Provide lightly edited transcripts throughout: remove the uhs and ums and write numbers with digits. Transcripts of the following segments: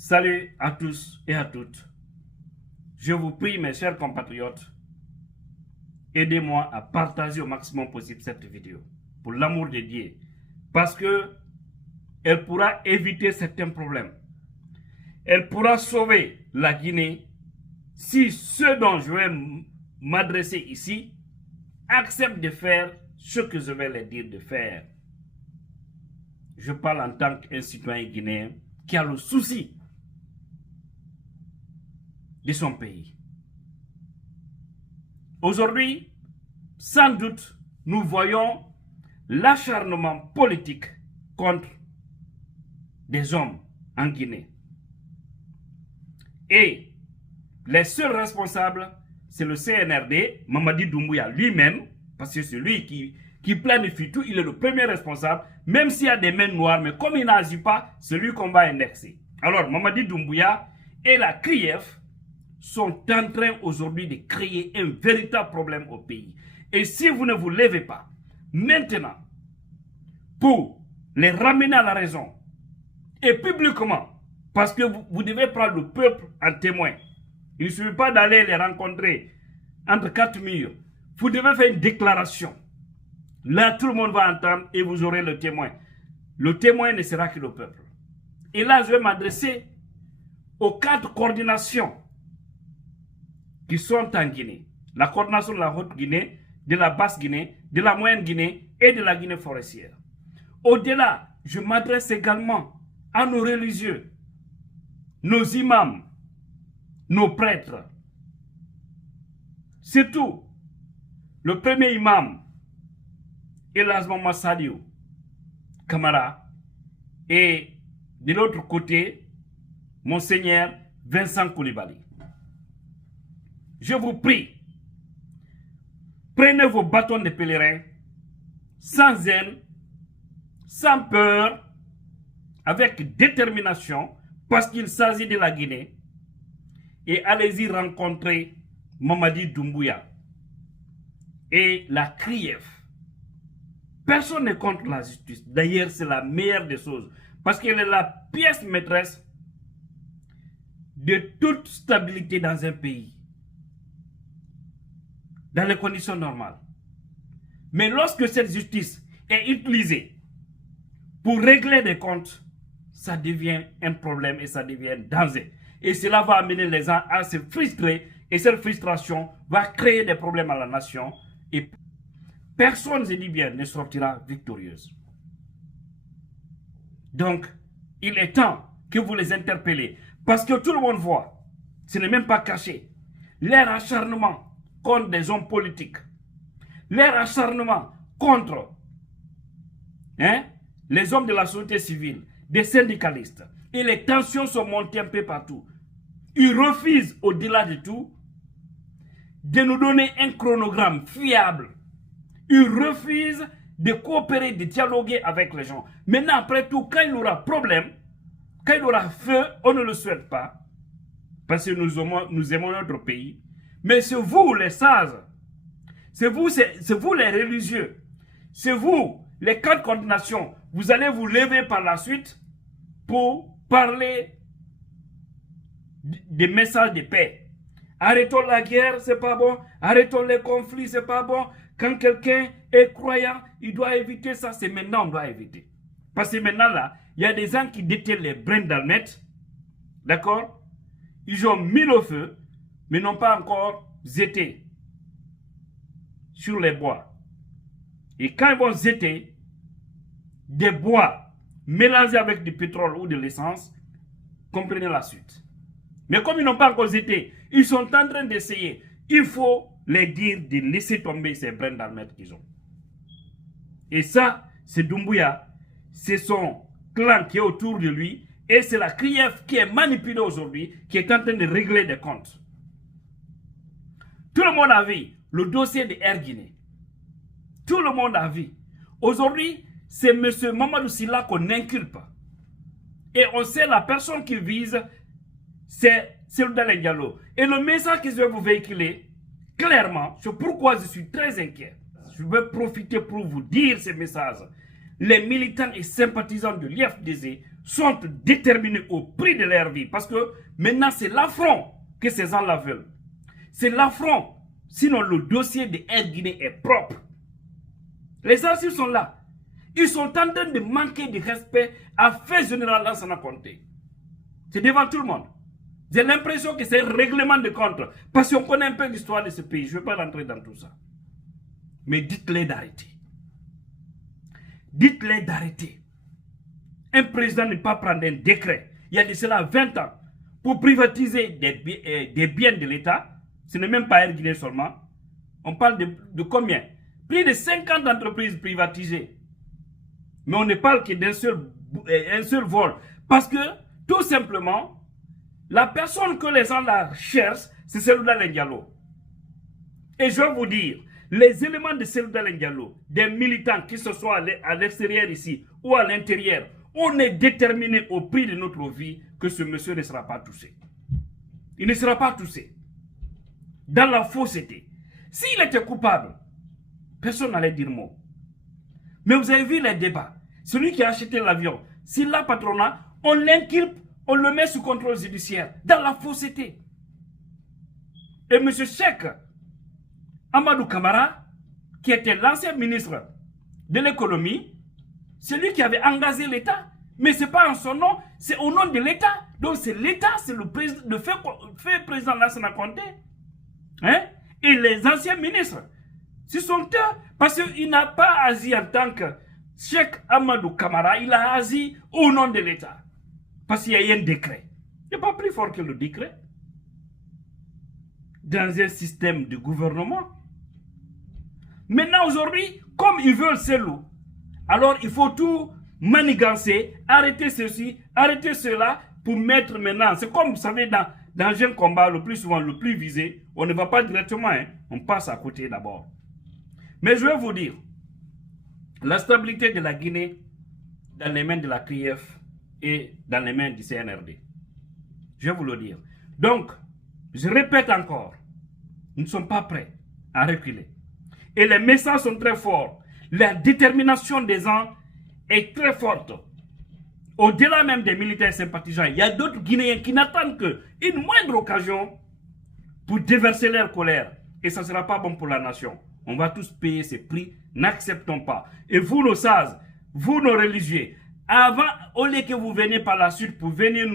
Salut à tous et à toutes. Je vous prie, mes chers compatriotes, aidez-moi à partager au maximum possible cette vidéo, pour l'amour de Dieu, parce que elle pourra éviter certains problèmes. Elle pourra sauver la Guinée si ceux dont je vais m'adresser ici acceptent de faire ce que je vais leur dire de faire. Je parle en tant qu'un citoyen guinéen qui a le souci de son pays. Aujourd'hui, sans doute, nous voyons l'acharnement politique contre des hommes en Guinée. Et les seuls responsables, c'est le CNRD, Mamadi Doumbouya lui-même, parce que c'est lui qui planifie tout, il est le premier responsable, même s'il y a des mains noires, mais comme il n'agit pas, c'est lui qu'on va indexer. Alors, Mamadi Doumbouya et la CRIEF sont en train aujourd'hui de créer un véritable problème au pays. Et si vous ne vous levez pas maintenant pour les ramener à la raison et publiquement, parce que vous devez prendre le peuple en témoin, il ne suffit pas d'aller les rencontrer entre quatre murs, vous devez faire une déclaration. Là, tout le monde va entendre et vous aurez le témoin. Le témoin ne sera que le peuple. Et là, je vais m'adresser aux quatre coordinations qui sont en Guinée. La coordination de la Haute-Guinée, de la Basse-Guinée, de la Moyenne-Guinée et de la Guinée forestière. Au-delà, je m'adresse également à nos religieux, nos imams, nos prêtres. Surtout, le premier imam, Elhadj Mamad Saliou Camara, et de l'autre côté, Monseigneur Vincent Coulibaly. Je vous prie, prenez vos bâtons de pèlerin, sans haine, sans peur, avec détermination, parce qu'il s'agit de la Guinée, et allez-y rencontrer Mamadi Doumbouya et la CRIEF. Personne n'est contre la justice. D'ailleurs, c'est la meilleure des choses, parce qu'elle est la pièce maîtresse de toute stabilité dans un pays, dans les conditions normales. Mais lorsque cette justice est utilisée pour régler des comptes, ça devient un problème et ça devient un danger. Et cela va amener les gens à se frustrer, et cette frustration va créer des problèmes à la nation, et personne, je dis bien, ne sortira victorieuse. Donc, il est temps que vous les interpellez, parce que tout le monde voit, ce n'est même pas caché, leur acharnement contre des hommes politiques, leur acharnement contre les hommes de la société civile, des syndicalistes. Et les tensions sont montées un peu partout. Ils refusent, au-delà de tout, de nous donner un chronogramme fiable. Ils refusent de coopérer, de dialoguer avec les gens. Maintenant, après tout, quand il y aura problème, quand il y aura feu, on ne le souhaite pas, parce que nous aimons notre pays. Mais c'est vous les sages, c'est vous les religieux, c'est vous les quatre coordinations. Vous allez vous lever par la suite pour parler des messages de paix. Arrêtons la guerre, c'est pas bon. Arrêtons les conflits, c'est pas bon. Quand quelqu'un est croyant, il doit éviter ça. C'est maintenant qu'on doit éviter. Parce que maintenant là, il y a des gens qui détiennent les brins d'almette. D'accord? Ils ont mis le feu, mais n'ont pas encore zété sur les bois. Et quand ils vont zéter des bois mélangés avec du pétrole ou de l'essence, comprenez la suite. Mais comme ils n'ont pas encore zété, ils sont en train d'essayer. Il faut les dire de laisser tomber ces brins d'almette qu'ils ont. Et ça, c'est Doumbouya, c'est son clan qui est autour de lui, et c'est la CRIEF qui est manipulée aujourd'hui, qui est en train de régler des comptes. Tout le monde a vu le dossier de Air Guinée. Tout le monde a vu. Aujourd'hui, c'est M. Mamadou Sylla qu'on inculpe. Et on sait la personne qui vise, c'est Seydou Diallo. Et le message que je vais vous véhiculer, clairement, c'est pourquoi je suis très inquiet. Je vais profiter pour vous dire ces messages. Les militants et sympathisants de l'IFDZ sont déterminés au prix de leur vie. Parce que maintenant, c'est l'affront que ces gens-là veulent. C'est l'affront. Sinon, le dossier de Air Guinée est propre. Les archives sont là. Ils sont en train de manquer de respect à fait général Lansana Conté. C'est devant tout le monde. J'ai l'impression que c'est un règlement de compte. Parce qu'on connaît un peu l'histoire de ce pays. Je ne vais pas rentrer dans tout ça. Mais dites-les d'arrêter. Dites-les d'arrêter. Un président ne peut pas prendre un décret, il y a de cela 20 ans, pour privatiser des biens de l'État. Ce n'est même pas Air Guinée seulement. On parle de combien? Plus de 50 entreprises privatisées. Mais on ne parle que d'un seul vol. Parce que, tout simplement, la personne que les gens la cherchent, c'est Selouda Diallo. Et je vais vous dire, les éléments de Selouda Diallo, des militants, qui se soient à l'extérieur ici ou à l'intérieur, on est déterminé au prix de notre vie que ce monsieur ne sera pas touché. Il ne sera pas touché. Dans la fausseté. S'il était coupable, personne n'allait dire mot. Mais vous avez vu les débats. Celui qui a acheté l'avion, s'il a patronat, on l'inculpe, on le met sous contrôle judiciaire. Dans la fausseté. Et M. Cheikh Amadou Camara, qui était l'ancien ministre de l'économie, c'est lui qui avait engagé l'État. Mais ce n'est pas en son nom, c'est au nom de l'État. Donc c'est l'État, c'est le fait président Lansana Conté. Hein? Et les anciens ministres, ce sont eux. Parce qu'il n'a pas agi en tant que Cheikh Amadou Camara, il a agi au nom de l'État. Parce qu'il y a eu un décret. Il n'est pas plus fort que le décret. Dans un système de gouvernement. Maintenant, aujourd'hui, comme ils veulent Selou, alors il faut tout manigancer, arrêter ceci, arrêter cela, pour mettre maintenant. C'est comme, vous savez, dans un combat, le plus souvent, le plus visé, on ne va pas directement, hein, on passe à côté d'abord. Mais je vais vous dire, la stabilité de la Guinée, dans les mains de la CRIEF et dans les mains du CNRD. Je vais vous le dire. Donc, je répète encore, nous ne sommes pas prêts à reculer. Et les messages sont très forts. La détermination des gens est très forte. Au-delà même des militaires sympathisants, il y a d'autres Guinéens qui n'attendent qu'une moindre occasion pour déverser leur colère. Et ça ne sera pas bon pour la nation. On va tous payer ces prix. N'acceptons pas. Et vous, nos sages, vous, nos religieux, avant, au lieu que vous veniez par la suite pour venir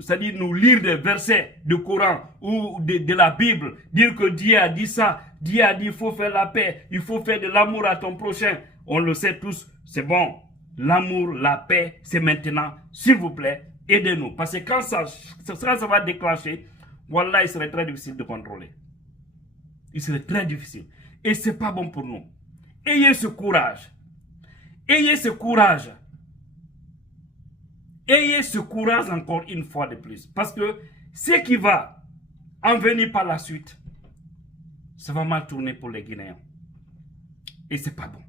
c'est-à-dire nous lire des versets du Coran ou de la Bible, dire que Dieu a dit ça, Dieu a dit il faut faire la paix, il faut faire de l'amour à ton prochain. On le sait tous, c'est bon. L'amour, la paix, c'est maintenant. S'il vous plaît, aidez-nous. Parce que quand ça va déclencher, voilà, il serait très difficile de contrôler. Il serait très difficile. Et ce n'est pas bon pour nous. Ayez ce courage. Ayez ce courage. Ayez ce courage encore une fois de plus. Parce que ce qui va en venir par la suite, ça va mal tourner pour les Guinéens. Et ce n'est pas bon.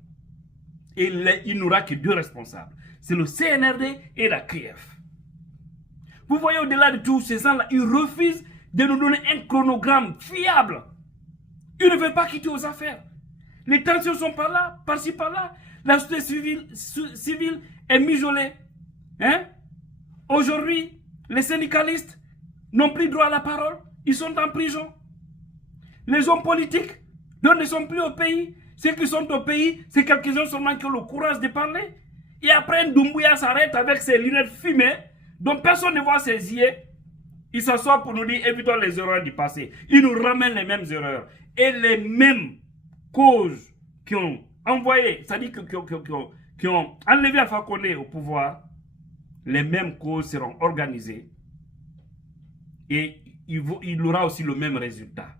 Et il n'y aura que deux responsables. C'est le CNRD et la CRIEF. Vous voyez, au-delà de tous ces gens-là, ils refusent de nous donner un chronogramme fiable. Ils ne veulent pas quitter aux affaires. Les tensions sont par là, par-ci, par-là. La société civile est mijaulée. Hein? Aujourd'hui, les syndicalistes n'ont plus droit à la parole. Ils sont en prison. Les hommes politiques ne sont plus au pays. Ceux qui sont au pays, c'est quelques-uns seulement qui ont le courage de parler. Et après, Doumbouya s'arrête avec ses lunettes fumées, dont personne ne voit ses yeux. Il s'assoit pour nous dire, évitons les erreurs du passé. Il nous ramène les mêmes erreurs. Et les mêmes causes qui ont envoyé, c'est-à-dire qui ont enlevé Alpha Condé au pouvoir, les mêmes causes seront organisées. Et il aura aussi le même résultat.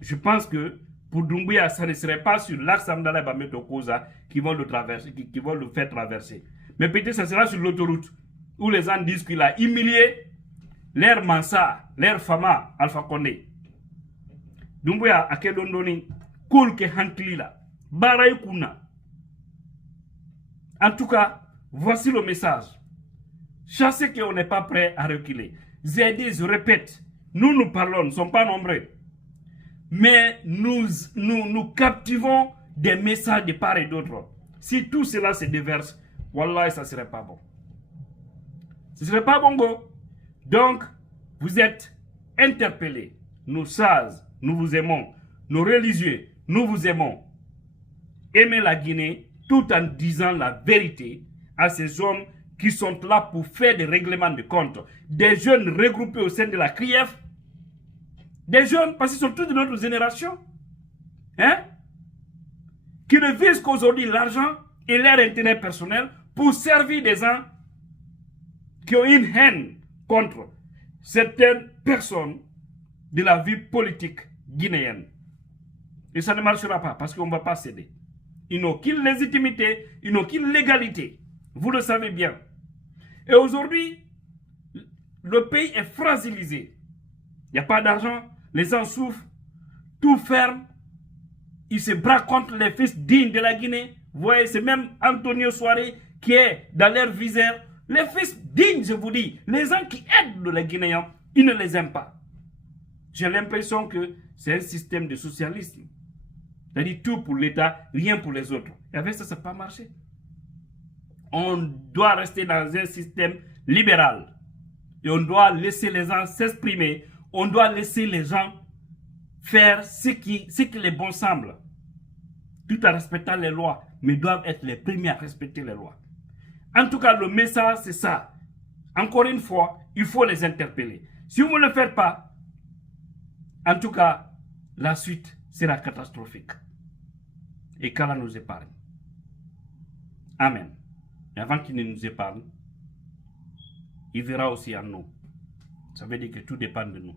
Je pense que pour Doumbouya, ça ne serait pas sur l'axe Amdala Bameto Koza qui vont le traverser, qui vont le faire traverser. Mais peut-être ça sera sur l'autoroute où les gens disent qu'il a humilié leur Mansa, leur Fama, Alpha Condé. Doumbouya a Kedondoni, Koulke Hanklila, Baraï Kuna. En tout cas, voici le message. Chassez qu'on n'est pas prêt à reculer. J'ai dit, je répète, nous parlons, nous ne sommes pas nombreux. Mais nous captivons des messages de part et d'autre. Si tout cela se déverse, Wallah, ça serait pas bon. Ce serait pas bon, go. Donc, vous êtes interpellés. Nous sages, nous vous aimons. Nos religieux, nous vous aimons. Aimez la Guinée tout en disant la vérité à ces hommes qui sont là pour faire des règlements de compte. Des jeunes regroupés au sein de la CRIEF. Des jeunes, parce qu'ils sont tous de notre génération. Hein? Qui ne visent qu'aujourd'hui l'argent et leur intérêt personnel pour servir des gens qui ont une haine contre certaines personnes de la vie politique guinéenne. Et ça ne marchera pas parce qu'on ne va pas céder. Ils n'ont qu'une légitimité, ils n'ont qu'une légalité. Vous le savez bien. Et aujourd'hui, le pays est fragilisé. Il n'y a pas d'argent, les gens souffrent, tout ferme. Ils se braquent contre les fils dignes de la Guinée. Vous voyez, c'est même Antonio Soare qui est dans leur viseur. Les fils dignes, je vous dis, les gens qui aident les Guinéens, ils ne les aiment pas. J'ai l'impression que c'est un système de socialisme. C'est-à-dire tout pour l'État, rien pour les autres. Et avec ça, ça n'a pas marché. On doit rester dans un système libéral. Et on doit laisser les gens s'exprimer. On doit laisser les gens faire ce qui les bon semble. Tout en respectant les lois. Mais doivent être les premiers à respecter les lois. En tout cas, le message, c'est ça. Encore une fois, il faut les interpeller. Si vous ne le faites pas, en tout cas, la suite sera catastrophique. Et qu'Allah nous épargne. Amen. Et avant qu'il ne nous épargne, il verra aussi en nous. Ça veut dire que tout dépend de nous.